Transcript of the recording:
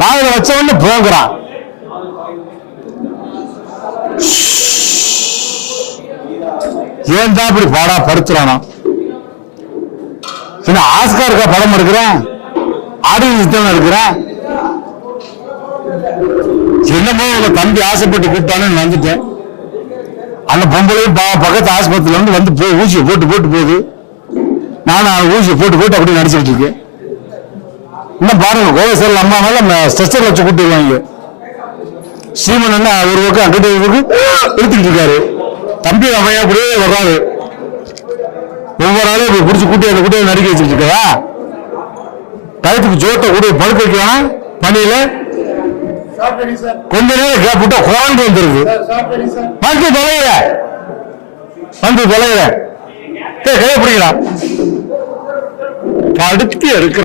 வாயில வச்சவன்னு போங்கிறான். ஏன் தான் இப்படி பாடா படுத்துறானோ? ஆஸ்காருக்கா படம் எடுக்கிறேன், ஆடியன்ஸ் இருக்கிறேன். என்னமோ உங்க தம்பி ஆசைப்பட்டு கூப்பிட்டானு வந்துட்டேன். அந்த பொம்பளையும் பக்கத்து ஆஸ்பத்திரியில வந்து போய் ஊசியை போட்டு போகுது. நானும் ஊசியை போட்டு அப்படி நடிச்சுட்டு இருக்கேன். இன்னும் பாருங்க, கோயசல் அம்மா மேல ஸ்ட்ரெச்சர் வச்சு கூட்டிடுவாங்க. ஸ்ரீமன் என்ன ஒரு பக்கம் அங்கிட்டு எடுத்துக்கிட்டு இருக்காரு. தம்பி அம்மையா அப்படியே வர்றாரு. ஒவ்வொரு ஆளும் இப்படி பிடிச்சி கூட்டி நடிக்க வச்சுட்டு இருக்கா. கழுத்துக்கு ஜோட்டை கூட படுக்க வைக்கலாம். பணியில கொஞ்ச நேரம் கேப்பிட்டா குழந்தை வந்துருது. வந்து தொலைகிற கையை பிடிக்கிறான். படுத்தி எடுக்கிற